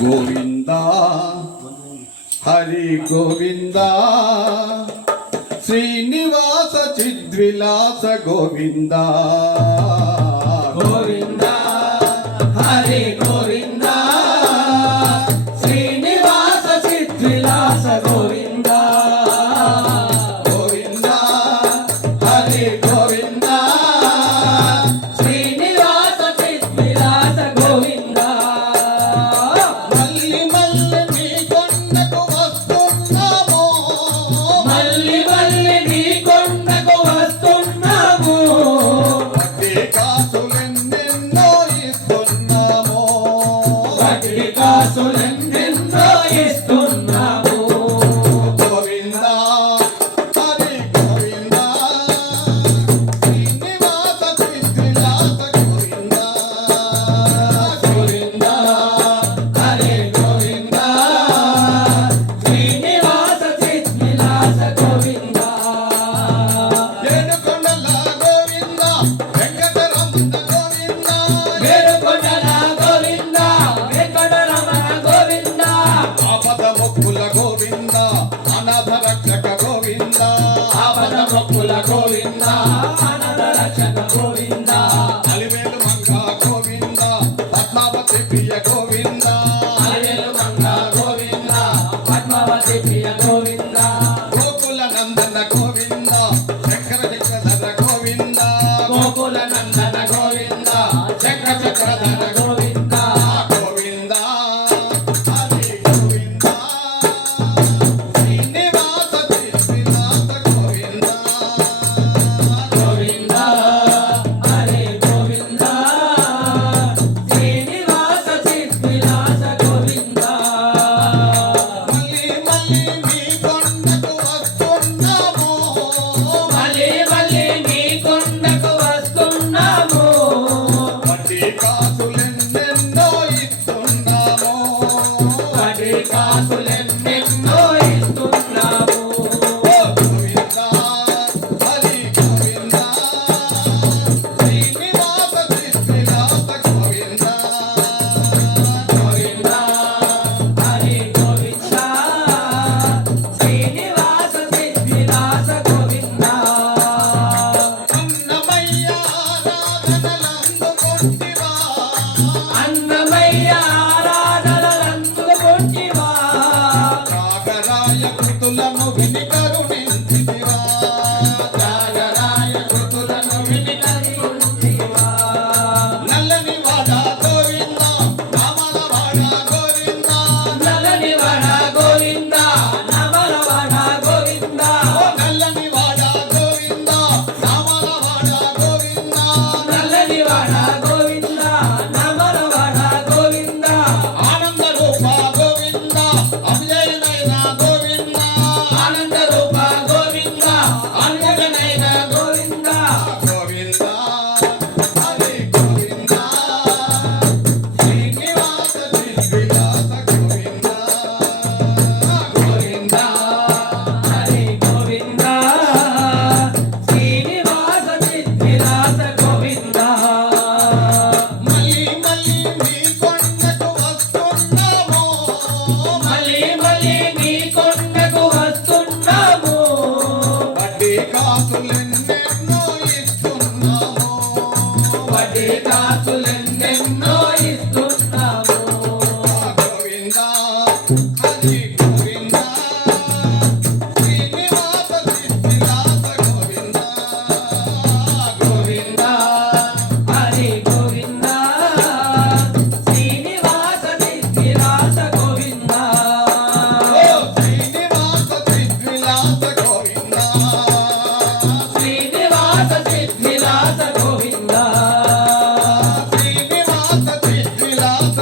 గోవింద హరి గోవింద శ్రీనివాస చిద్విలాస గోవింద గోవింద హరి గోవింద శ్రీనివాస చిద్విలాస గోవింద గోవింద హరి గోవింద శ్రీనివాస చిద్విలాస గోవింద మల్లి మల్లి నీ కొండకు వస్తున్నాము మల్లి మల్లి నీ కొండకు వస్తున్నాము వడ్డీ కాసులెన్నెన్నో ఇస్తున్నాము వడ్డీ కాసులెన్నెన్నో ఇస్తున్నాము గోవింద హరి గోవింద శ్రీనివాస చిద్విలాస గోవింద గోవింద హరి గోవింద శ్రీనివాస చిద్విలాస గోవింద ఏడుకొండల గోవింద వెంకటరమణ గోవింద ఏడుకొండల గోవింద వెంకటరమణ గోవింద ఆపద మొక్కుల గోవింద అనాథ రక్షక గోవింద ఆపద మొక్కుల గోవింద అనాథ రక్షక గోవింద అలివేలు మంగ గోవింద పద్మావతి ప్రియ గోవింద అలవేలు మంగ గోవింద పద్మావతి ప్రియ గోవింద గోకుల నందన గోవింద శంకర చక్రధర గోవింద గోకుల నందన గోవింద చక్ర చక్రధర గోవింద గోవింద హరి గోవింద శ్రీనివాస చిద్విలాస గోవింద గోవింద హరి గోవింద శ్రీనివాస చిద్విలాస గోవింద మల్లి మల్లి నీ కొండకు వస్తున్నాము మళ్ళీ మళ్ళీ నీ కొండకు వస్తున్నాము వడ్డీ కాసులెన్నెన్నో ఇస్తున్నాము వడ్డీ కాసులెన్నెన్నో ఇస్తున్నాము గోవింద హరి గోవింద శ్రీనివాస చిద్విలాస గోవింద గోవింద హరి గోవింద శ్రీనివాస చిద్విలాస గోవింద అన్నమయ్య ఆరాధనలందుకొంటివా అన్నమయ్య ఆరాధనలందుకొంటివా రాగరాయ కృతులను విని కరుణించితివా రాగరాయ కృతులను విని కరుణించితివా నల్లని వాడ గోవింద రామల వాడ గోవింద నల్లని వాడ గోవింద నమల వాడ గోవింద నల్లని వాడ గోవింద రామల వాడ గోవింద నల్లని వాడ గోవింద నమల వాడ గోవింద ఆనంద రూప గోవింద అభిజయనైన గోవింద ఆనంద రూప గోవింద అంజనైన గోవింద గోవింద హరి గోవింద శ్రీనివాస చిద్విలాస గోవింద గోవింద హరి గోవింద శ్రీనివాస చిద్విలాస గోవింద మళ్ళీ మళ్ళీ నీ కొండకు వస్తున్నాము మళ్ళీ మళ్ళీ నీ కొండకు వస్తున్నాము వడ్డీ కాసులెన్నెన్నో ఇస్తున్నాము వడ్డీ కాసులెన్నెన్నో ఇస్తున్నాము గోవింద హరి గోవింద శ్రీనివాస చిద్విలాస గోవింద గోవింద హరి గోవింద శ్రీనివాస చిద్విలాస గోవింద శ్రీనివాస చిద్విలాస గోవింద శ్రీనివాస చిద్విలాస గోవింద శ్రీనివాస చిద్విలాస